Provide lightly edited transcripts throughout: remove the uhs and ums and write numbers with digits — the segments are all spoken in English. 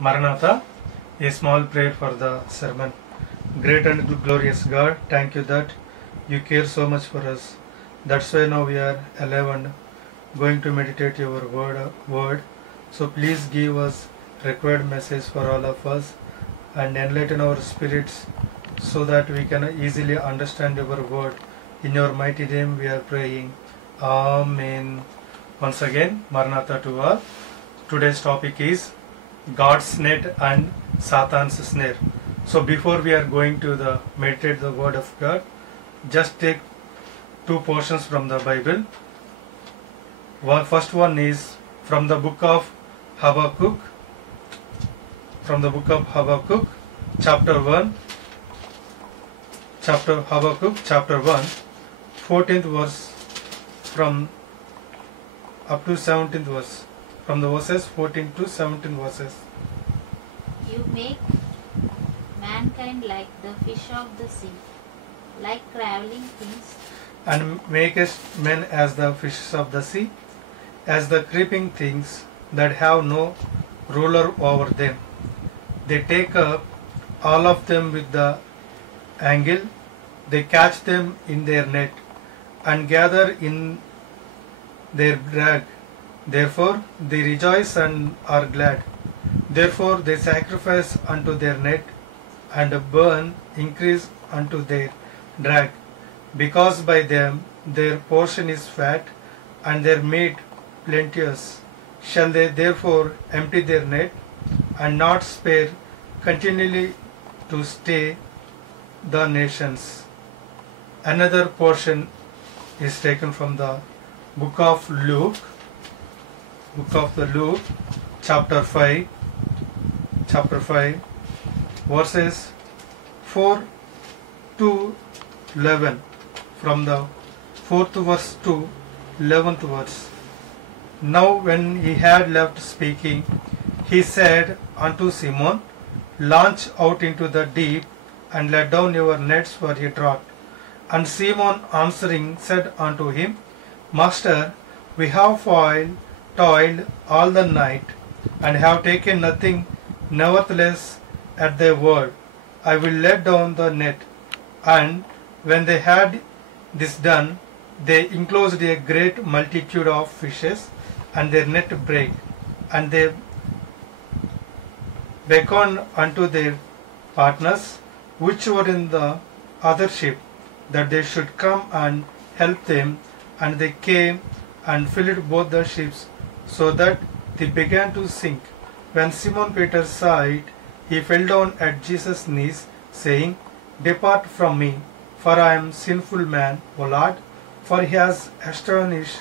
Maranatha, a small prayer for the sermon. Great and glorious God, thank you that you care so much for us. That's why now we are alive and going to meditate your word. So please give us required message for all of us and enlighten our spirits so that we can easily understand your word. In your mighty name we are praying. Amen. Once again, Maranatha to all. Today's topic is God's net and Satan's snare. So before we are going to meditate the word of God, just take two portions from the Bible. First one is from the book of Habakkuk. From the book of Habakkuk, chapter 1. Habakkuk, chapter 1, 14th verse from up to 17th verse. From the verses 14 to 17 verses. You make mankind like the fish of the sea, like traveling things, and makest men as the fishes of the sea, as the creeping things that have no ruler over them. They take up all of them with the angle, they catch them in their net, and gather in their drag. Therefore they rejoice and are glad. Therefore they sacrifice unto their net, and burn increase unto their drag, because by them their portion is fat, and their meat plenteous. Shall they therefore empty their net, and not spare continually to stay the nations? Another portion is taken from the book of Luke, chapter 5, verses 4 to 11, from the 4th verse to 11th verse. Now when he had left speaking, he said unto Simon, Launch out into the deep, and let down your nets for a draught. And Simon answering said unto him, Master, we have toiled all the night, and have taken nothing. Nevertheless, at thy word, I will let down the net. And when they had this done, they enclosed a great multitude of fishes, and their net brake. And they beckoned unto their partners, which were in the other ship, that they should come and help them. And they came and filled both the ships, so that they began to sink. When Simon Peter saw it, he fell down at Jesus' knees, saying, Depart from me, for I am sinful man, O Lord. For he has astonished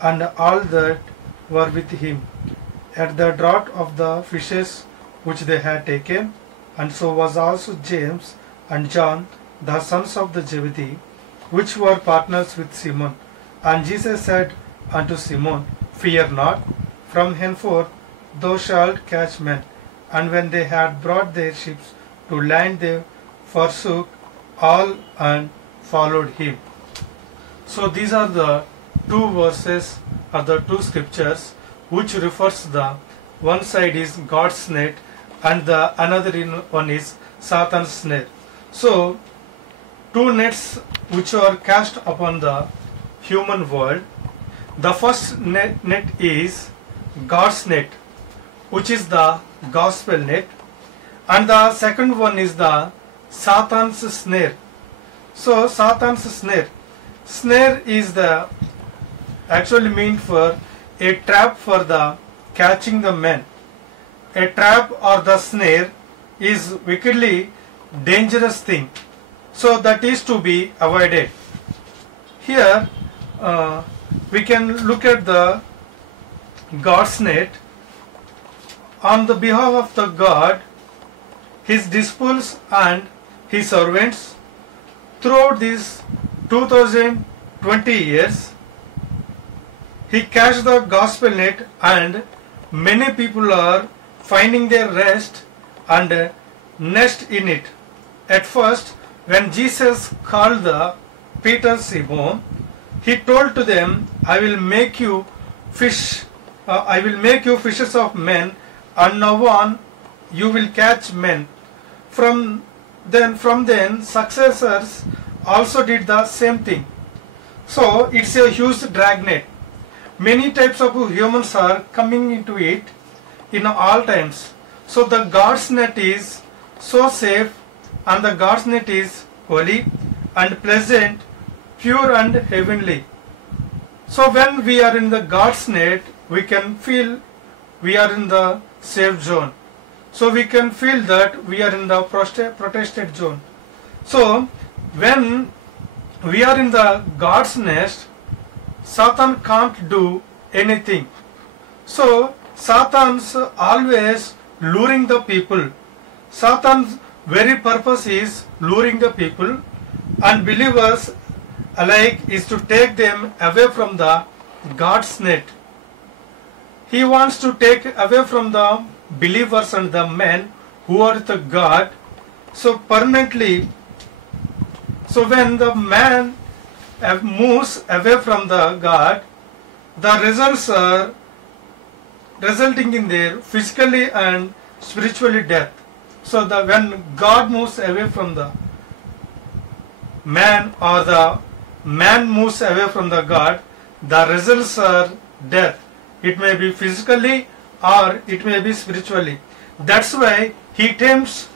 and all that were with him at the draught of the fishes which they had taken. And so was also James and John, the sons of the Zebedee, which were partners with Simon. And Jesus said unto Simon, Fear not, from henceforth thou shalt catch men. And when they had brought their ships to land, they forsook all and followed him. So these are the two verses or the two scriptures which refers the one side is God's net and the another one is Satan's snare. So two nets which are cast upon the human world. The first net is God's net, which is the gospel net, and the second one is the Satan's snare. So Satan's snare is the actually mean for a trap for the catching the men. A trap or the snare is wickedly dangerous thing, so that is to be avoided. Here we can look at the God's net. On the behalf of the God, his disciples and his servants, throughout these 2020 years, he cast the gospel net, and many people are finding their rest and nest in it. At first, when Jesus called the Peter, Simon, he told to them, I will make you fishers of men, and now on you will catch men. From then successors also did the same thing. So it's a huge dragnet. Many types of humans are coming into it in all times. So the God's net is so safe, and the God's net is holy and pleasant, pure and heavenly. So when we are in the God's net, we can feel we are in the safe zone. So we can feel that we are in the protected zone. So when we are in the God's nest, Satan can't do anything. So Satan's always luring the people. Satan's very purpose is luring the people, and believers alike is to take them away from the God's net. He wants to take away from the believers and the men who are with God, so permanently. So when the man moves away from the God, the results are resulting in their physically and spiritually death. So when God moves away from the man, or the man moves away from the God, the results are death. It may be physically or it may be spiritually. That's why he tempts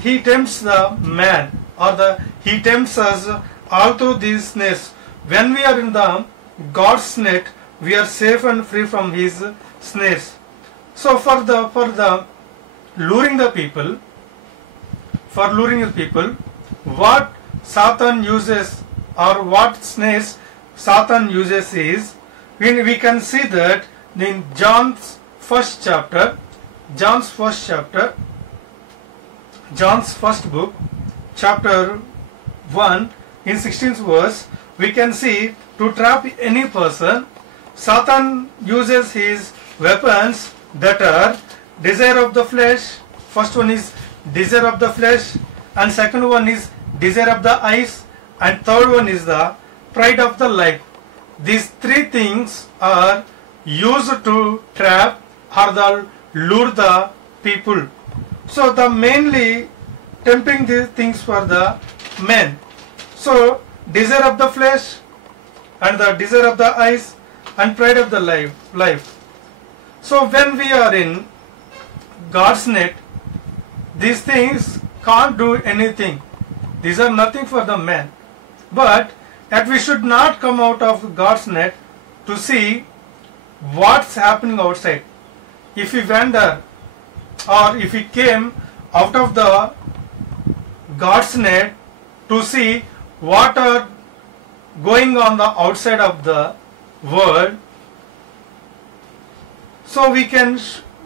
the man, or he tempts us all through these nets. When we are in the God's net, we are safe and free from his snares. So for the luring the people, what Satan uses, or what snares Satan uses is, we can see that in John's first book, chapter 1, in 16th verse, we can see, to trap any person, Satan uses his weapons that are desire of the flesh. First one is desire of the flesh, and second one is desire of the eyes, and third one is the pride of the life. These three things are used to trap or lure the people. So the mainly tempting these things for the men. So desire of the flesh, and the desire of the eyes, and pride of the life. So when we are in God's net, these things can't do anything. These are nothing for the man. But yet we should not come out of God's net to see what's happening outside. If we wander, or if we came out of the God's net to see what are going on the outside of the world, so we can,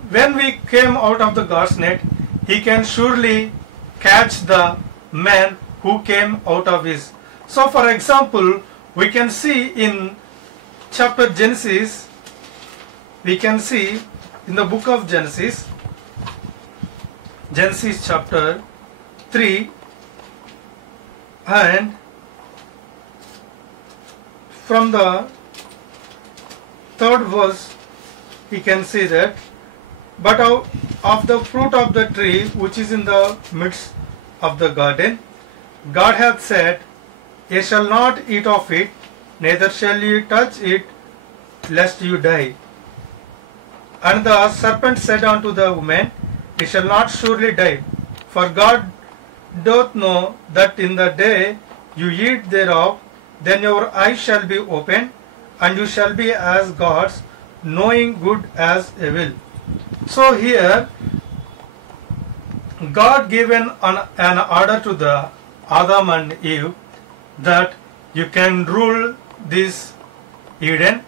when we came out of the God's net, he can surely catch the man who came out of his. So for example, we can see in chapter Genesis, we can see in the book of Genesis chapter 3, and from the third verse we can see that, but of the fruit of the tree which is in the midst of the garden, God hath said, Ye shall not eat of it, neither shall ye touch it, lest you die. And the serpent said unto the woman, Ye shall not surely die, for God doth know that in the day you eat thereof, then your eyes shall be opened, and you shall be as gods, knowing good as evil. So here, God gave an order to the Adam and Eve that you can rule this Eden,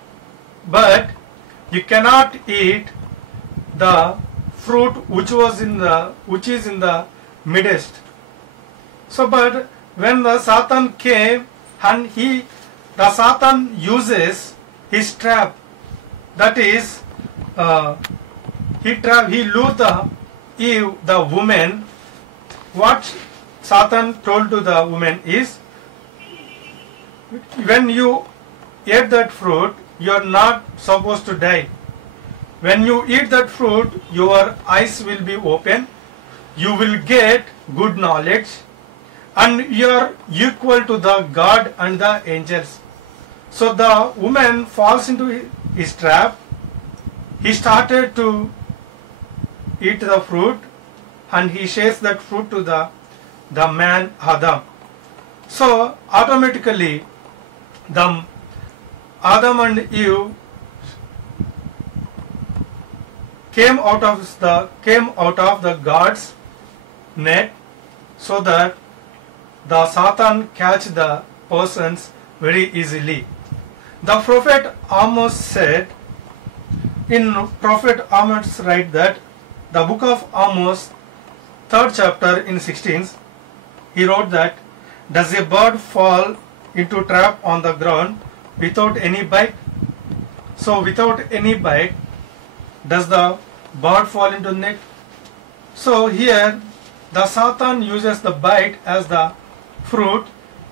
but you cannot eat the fruit which is in the midst. So, but when the Satan came, and the Satan uses his trap, that is, he lured the Eve, the woman. What Satan told to the woman is, when you ate that fruit, you are not supposed to die. when you eat that fruit, your eyes will be open, you will get good knowledge, and you are equal to the God and the angels. So the woman falls into his trap. He started to eat the fruit, and he shares that fruit to the man Adam. So automatically the Adam and Eve came out of the God's net, so that the Satan catch the persons very easily. The prophet Amos said, in prophet Amos write that the book of Amos, 3rd chapter in 16th, he wrote that, does a bird fall into trap on the ground without any bite? So without any bite, does the bird fall into net? So here the Satan uses the bite as the fruit,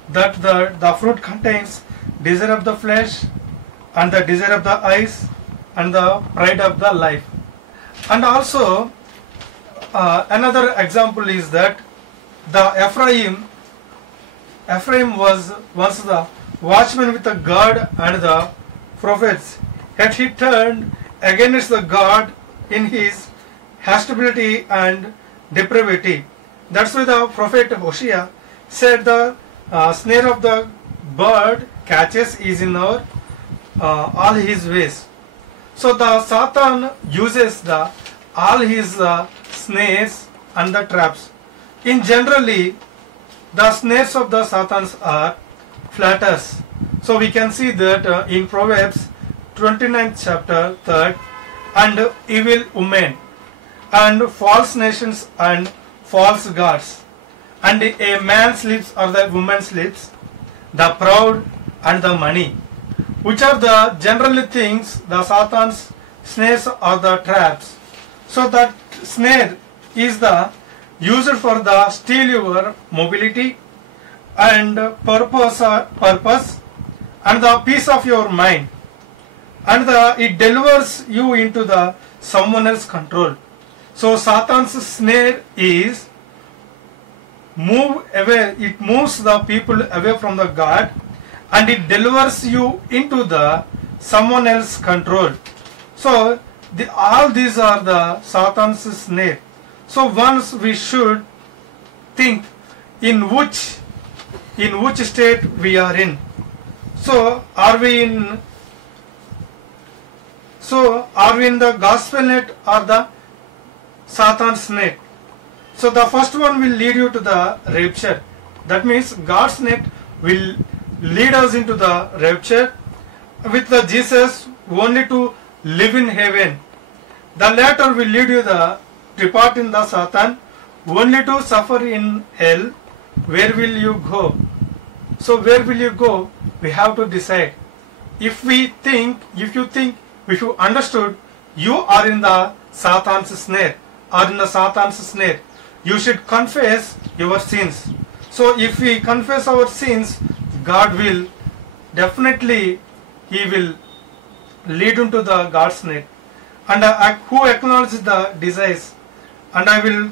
that the fruit contains desire of the flesh and the desire of the eyes and the pride of the life. And also another example is that the Ephraim was once the watchman with the God and the prophets, yet he turned against the God in his hostility and depravity. That's why the prophet Hosea said the snare of the bird catches is in all his ways. So the Satan uses all his snares and the traps. In generally, the snares of the Satans are flatters. So we can see that in Proverbs 29th chapter 3rd, and evil women, and false nations, and false gods, and a man sleeps or the woman sleeps, the proud and the money, which are the generally things the Satan's snares or the traps. So that snare is the used for the steal your mobility and purpose and the peace of your mind, and it delivers you into the someone else's control. So Satan's snare is move away, it moves the people away from the God, and it delivers you into the someone else's control. So all these are the Satan's snare. So once we should think in which state we are in. So are we in the gospel net or the Satan's net? So the first one will lead you to the rapture. That means God's net will lead us into the rapture with the Jesus only to live in heaven. The latter will lead you the depart in the Satan only to suffer in hell. Where will you go? So where will you go? We have to decide. If you understood you are in the Satan's snare or in the Satan's snare, you should confess your sins. So if we confess our sins, God will definitely, He will lead into the God's net. And who acknowledges the desires, and I will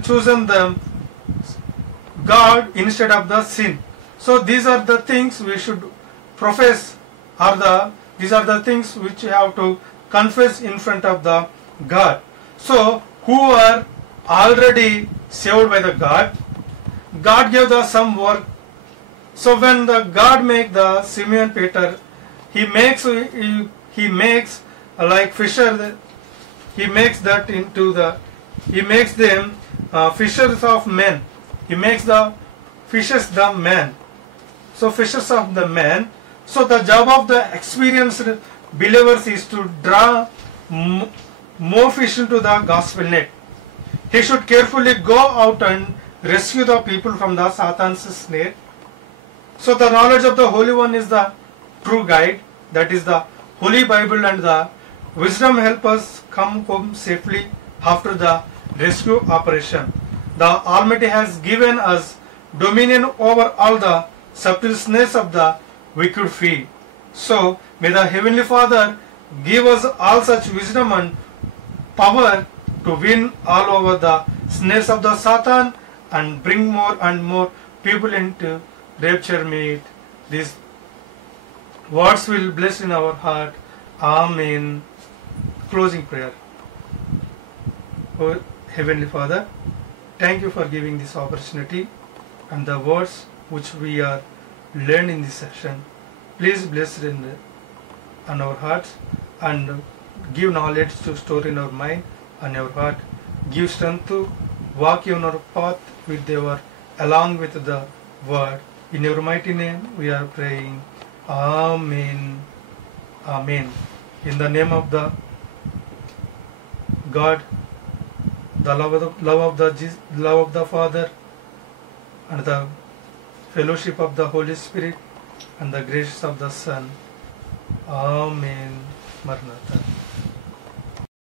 choose the God instead of the sin. So these are the things we should profess, these are the things which you have to confess in front of the God. So who are already saved by the God, God gave the some work. So when the God make the Simon Peter, he makes like fisher, he makes them fishers of men. He makes the fishes the man. So fishers of the man. So the job of the experienced believers is to draw more fish into the gospel net. He should carefully go out and rescue the people from the Satan's snare. So the knowledge of the Holy One is the true guide, that is the Holy Bible, and the wisdom help us come home safely after the rescue operation. The Almighty has given us dominion over all the subtle snares of the wicked fiend. So may the Heavenly Father give us all such wisdom and power to win all over the snares of the Satan and bring more and more people into rapture meet. These words will bless in our heart. Amen. Closing prayer. Oh Heavenly Father, thank you for giving this opportunity and the words which we are learned in this session. Please bless it on our hearts and give knowledge to store in our mind and our heart. Give strength to walk in our path with our along with the word. In your mighty name we are praying. Amen. Amen. In the name of the God, the love of the Father, and the fellowship of the Holy Spirit, and the grace of the Son. Amen. Maranatha.